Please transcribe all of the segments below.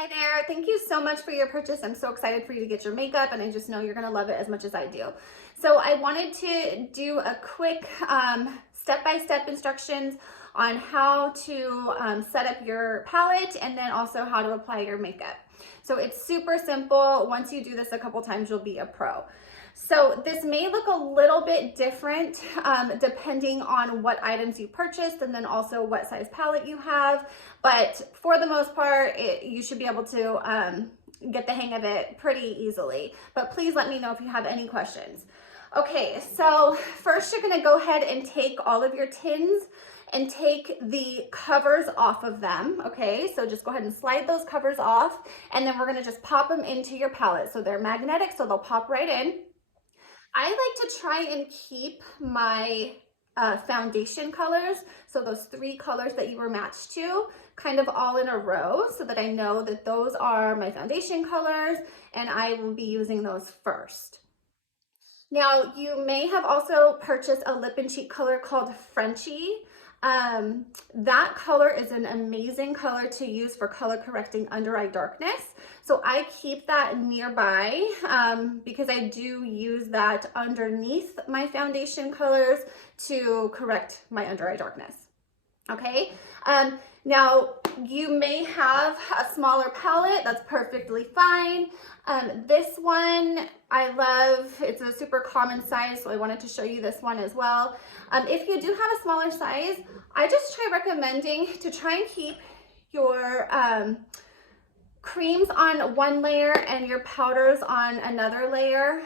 Hi there. Thank you so much for your purchase. I'm so excited for you to get your makeup, and I just know you're going to love it as much as I do. So I wanted to do a quick step-by-step instructions on how to set up your palette and then also how to apply your makeup. So it's super simple. Once you do this a couple times, you'll be a pro. So this may look a little bit different depending on what items you purchased and then also what size palette you have. But for the most part, you should be able to get the hang of it pretty easily. But please let me know if you have any questions. Okay, so first you're gonna go ahead and take all of your tins and take the covers off of them, okay? So just go ahead and slide those covers off, and then we're gonna just pop them into your palette. So they're magnetic, so they'll pop right in. I like to try and keep my foundation colors, so those 3 colors that you were matched to, kind of all in a row so that I know that those are my foundation colors and I will be using those first. Now, you may have also purchased a lip and cheek color called Frenchie. That color is an amazing color to use for color correcting under eye darkness. So I keep that nearby because I do use that underneath my foundation colors to correct my under eye darkness. Okay. Now you may have a smaller palette, that's perfectly fine. This one I love, it's a super common size, so I wanted to show you this one as well. If you do have a smaller size, I just try recommending to try and keep your creams on one layer and your powders on another layer,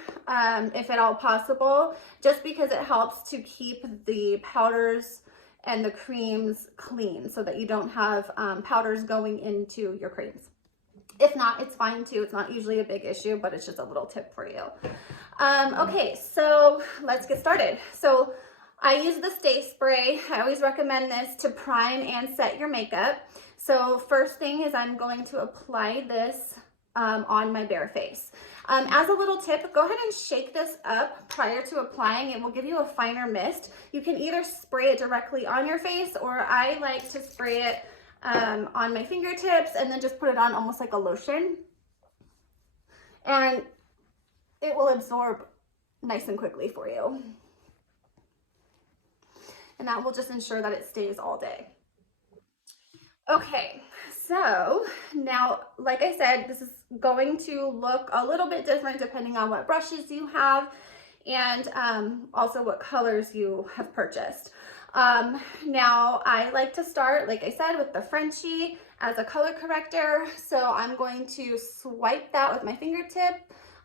if at all possible, just because it helps to keep the powders and the creams clean so that you don't have powders going into your creams. If not, it's fine too. It's not usually a big issue, but it's just a little tip for you. Okay, so let's get started. So I use the Stay Spray. I always recommend this to prime and set your makeup. So first thing is I'm going to apply this on my bare face. As a little tip, go ahead and shake this up prior to applying. It will give you a finer mist. You can either spray it directly on your face, or I like to spray it on my fingertips and then just put it on almost like a lotion. And it will absorb nice and quickly for you. And that will just ensure that it stays all day. Okay, so now, like I said, this is going to look a little bit different depending on what brushes you have and also what colors you have purchased. Now I like to start, like I said, with the Frenchie as a color corrector. So I'm going to swipe that with my fingertip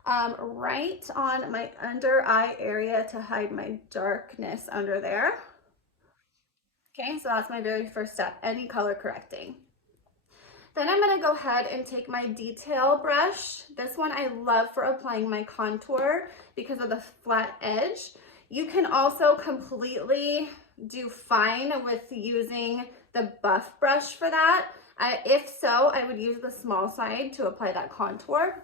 right on my under eye area to hide my darkness under there. Okay, so that's my very first step, any color correcting. Then I'm gonna go ahead and take my detail brush. This one I love for applying my contour because of the flat edge. You can also completely do fine with using the buff brush for that. If so, I would use the small side to apply that contour.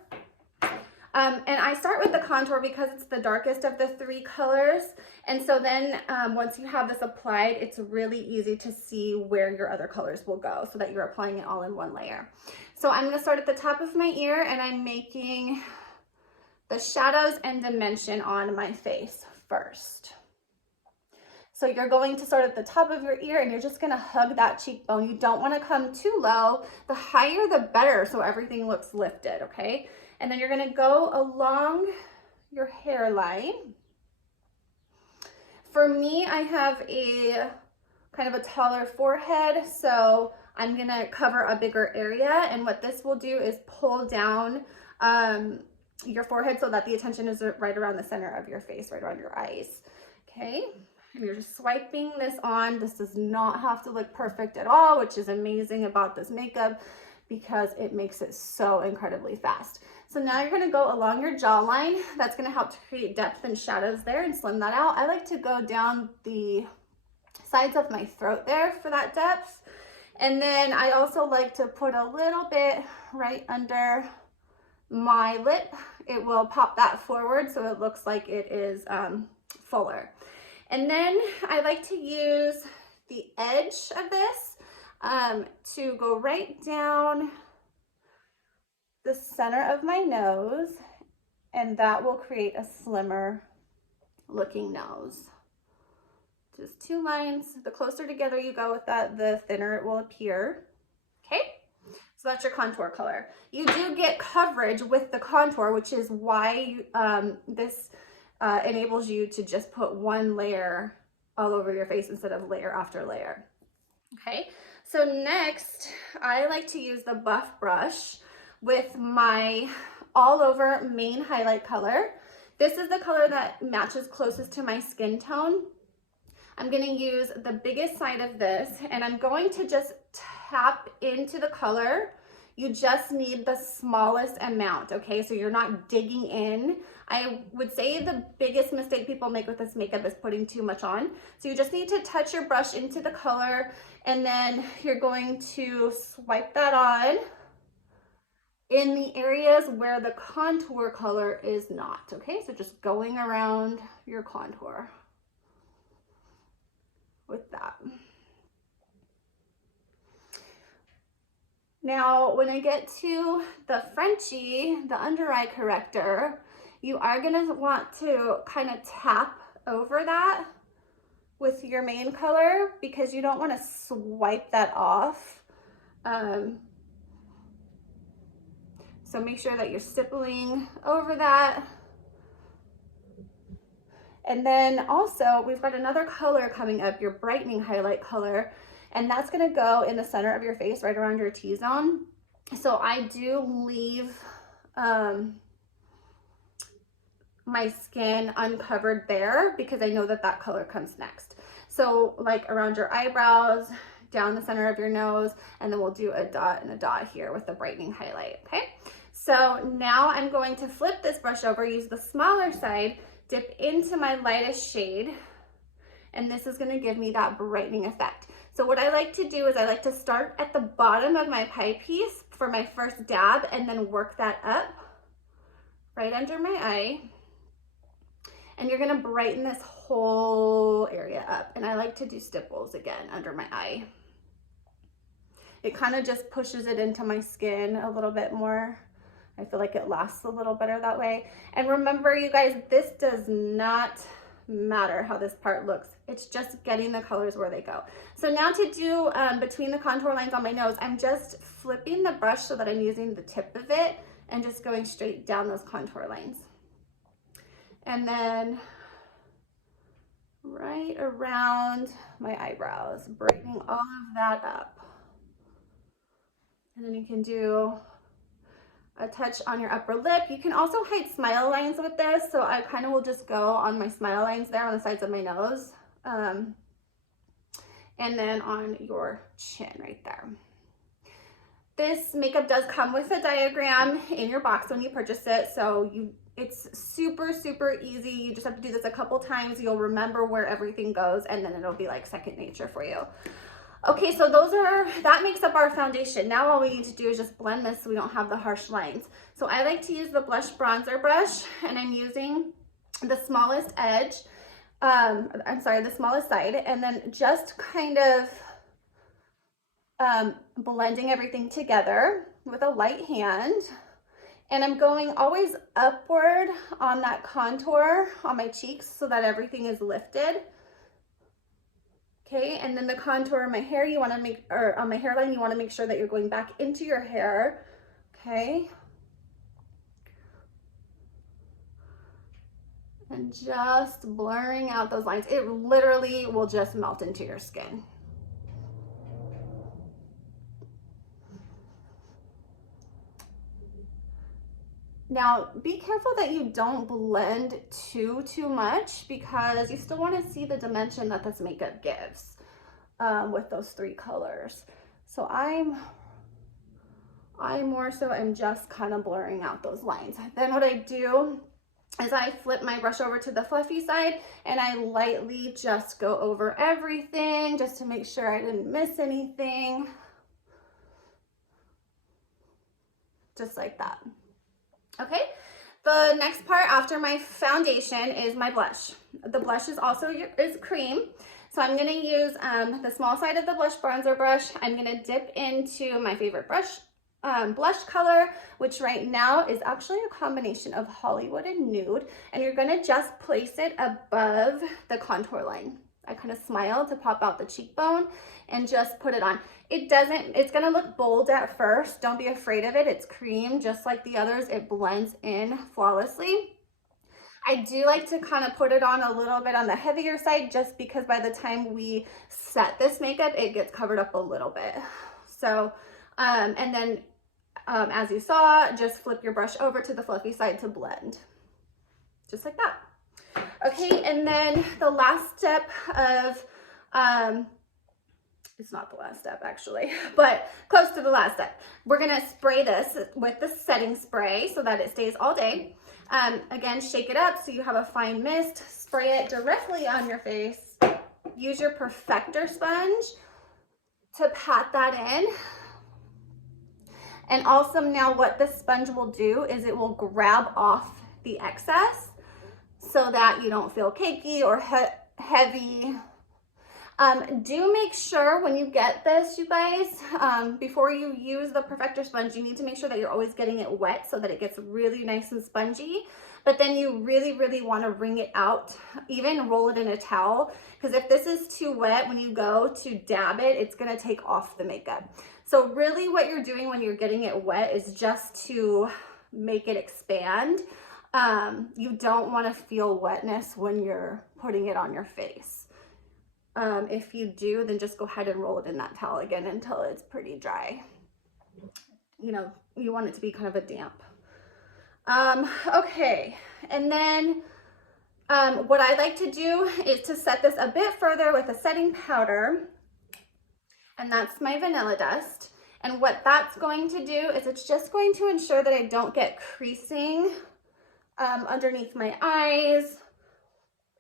And I start with the contour because it's the darkest of the 3 colors. And so then once you have this applied, it's really easy to see where your other colors will go so that you're applying it all in one layer. So I'm gonna start at the top of my ear and I'm making the shadows and dimension on my face first. So you're going to start at the top of your ear and you're just gonna hug that cheekbone. You don't wanna come too low. The higher the better so everything looks lifted, okay? And then you're gonna go along your hairline. For me, I have a kind of a taller forehead, so I'm gonna cover a bigger area. And what this will do is pull down your forehead so that the attention is right around the center of your face, right around your eyes, okay? And you're just swiping this on. This does not have to look perfect at all, which is amazing about this makeup because it makes it so incredibly fast. So now you're gonna go along your jawline. That's gonna help to create depth and shadows there and slim that out. I like to go down the sides of my throat there for that depth. And then I also like to put a little bit right under my lip. It will pop that forward so it looks like it is fuller. And then I like to use the edge of this to go right down the center of my nose, and that will create a slimmer looking nose. Just 2 lines. The closer together you go with that, the thinner it will appear. Okay, so that's your contour color. You do get coverage with the contour, which is why this enables you to just put 1 layer all over your face instead of layer after layer. Okay, so next I like to use the buff brush with my all over main highlight color. This is the color that matches closest to my skin tone. I'm going to use the biggest side of this, and I'm going to just tap into the color. You just need the smallest amount, okay? So you're not digging in. I would say the biggest mistake people make with this makeup is putting too much on. So you just need to touch your brush into the color, and then you're going to swipe that on in the areas where the contour color is not, okay? So just going around your contour with that. Now, when I get to the Frenchie, the under eye corrector, you are gonna want to kind of tap over that with your main color because you don't wanna swipe that off. So make sure that you're stippling over that. And then also we've got another color coming up, your brightening highlight color, and that's gonna go in the center of your face, right around your T-zone. So I do leave my skin uncovered there because I know that that color comes next. So like around your eyebrows, down the center of your nose, and then we'll do a dot and a dot here with the brightening highlight, okay? So now I'm going to flip this brush over, use the smaller side, dip into my lightest shade, and this is gonna give me that brightening effect. So what I like to do is I like to start at the bottom of my pie piece for my first dab and then work that up right under my eye. And you're gonna brighten this whole area up. And I like to do stipples again under my eye. It kind of just pushes it into my skin a little bit more. I feel like it lasts a little better that way. And remember, you guys, this does not matter how this part looks. It's just getting the colors where they go. So now to do between the contour lines on my nose, I'm just flipping the brush so that I'm using the tip of it and just going straight down those contour lines. And then right around my eyebrows, brightening all of that up. And then you can do a touch on your upper lip. You can also hide smile lines with this, so I kind of will just go on my smile lines there on the sides of my nose, and then on your chin right there. This makeup does come with a diagram in your box when you purchase it, so it's super, super easy. You just have to do this a couple times. You'll remember where everything goes, and then it'll be like second nature for you. Okay, so that makes up our foundation. Now all we need to do is just blend this so we don't have the harsh lines. So I like to use the blush bronzer brush, and I'm using the smallest edge, the smallest side, and then just kind of blending everything together with a light hand. And I'm going always upward on that contour on my cheeks so that everything is lifted. Okay, and then the contour of my hair, you want to make, or on my hairline, you want to make sure that you're going back into your hair. Okay. And just blurring out those lines. It literally will just melt into your skin. Now, be careful that you don't blend too much because you still want to see the dimension that this makeup gives with those 3 colors. So I'm more so, I'm just kind of blurring out those lines. Then what I do is I flip my brush over to the fluffy side and I lightly just go over everything just to make sure I didn't miss anything. Just like that. Okay, the next part after my foundation is my blush. The blush is also is cream. So I'm going to use the small side of the blush bronzer brush. I'm going to dip into my favorite brush, blush color, which right now is actually a combination of Hollywood and Nude, and you're gonna just place it above the contour line. I kind of smile to pop out the cheekbone and just put it on. It's gonna look bold at first. Don't be afraid of it. It's cream, just like the others. It blends in flawlessly. I do like to kind of put it on a little bit on the heavier side, just because by the time we set this makeup, it gets covered up a little bit. So, and then as you saw, just flip your brush over to the fluffy side to blend, just like that. Okay, and then the last step of, it's not the last step actually, but close to the last step. We're gonna spray this with the setting spray so that it stays all day. Again, shake it up so you have a fine mist, spray it directly on your face. Use your perfector sponge to pat that in. And also now what this sponge will do is it will grab off the excess so that you don't feel cakey or heavy. Do make sure when you get this, you guys, before you use the perfector sponge, you need to make sure that you're always getting it wet so that it gets really nice and spongy. But then you really, really want to wring it out, even roll it in a towel, because if this is too wet, when you go to dab it, it's going to take off the makeup. So really what you're doing when you're getting it wet is just to make it expand. You don't want to feel wetness when you're putting it on your face. If you do, then just go ahead and roll it in that towel again until it's pretty dry. You know, you want it to be kind of a damp. Okay, and then what I like to do is to set this a bit further with a setting powder, and that's my vanilla dust. And what that's going to do is it's just going to ensure that I don't get creasing underneath my eyes.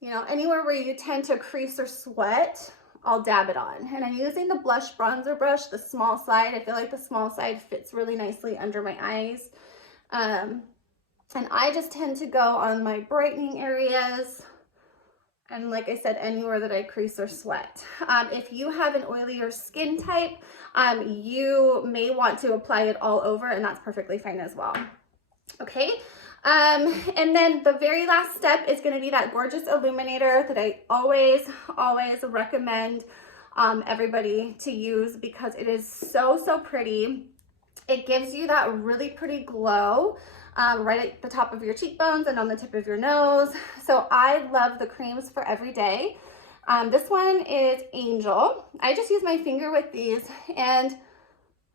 You know, anywhere where you tend to crease or sweat, I'll dab it on. And I'm using the blush bronzer brush, the small side. I feel like the small side fits really nicely under my eyes. And I just tend to go on my brightening areas. And like I said, anywhere that I crease or sweat. If you have an oilier skin type, you may want to apply it all over, and that's perfectly fine as well. Okay. And then the very last step is going to be that gorgeous illuminator that I always recommend everybody to use, because it is so pretty. It gives you that really pretty glow right at the top of your cheekbones and on the tip of your nose. So I love the creams for every day. This one is Angel. I just use my finger with these, and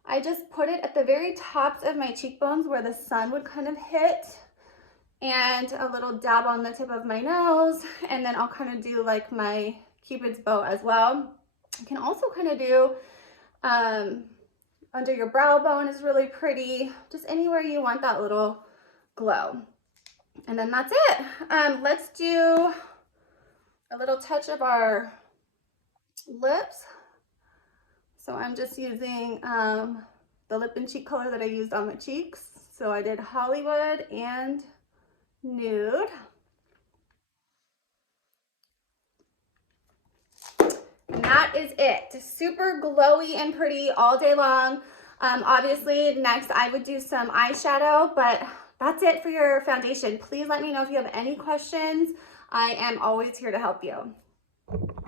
I just put it at the very tops of my cheekbones where the sun would kind of hit, and a little dab on the tip of my nose, and then I'll kind of do like my Cupid's bow as well. You can also kind of do under your brow bone is really pretty, just anywhere you want that little glow. And then that's it. Let's do a little touch of our lips. So I'm just using the lip and cheek color that I used on the cheeks. So I did Hollywood and Nude. And that is it. Super glowy and pretty all day long. Obviously, next I would do some eyeshadow, but that's it for your foundation. Please let me know if you have any questions. I am always here to help you.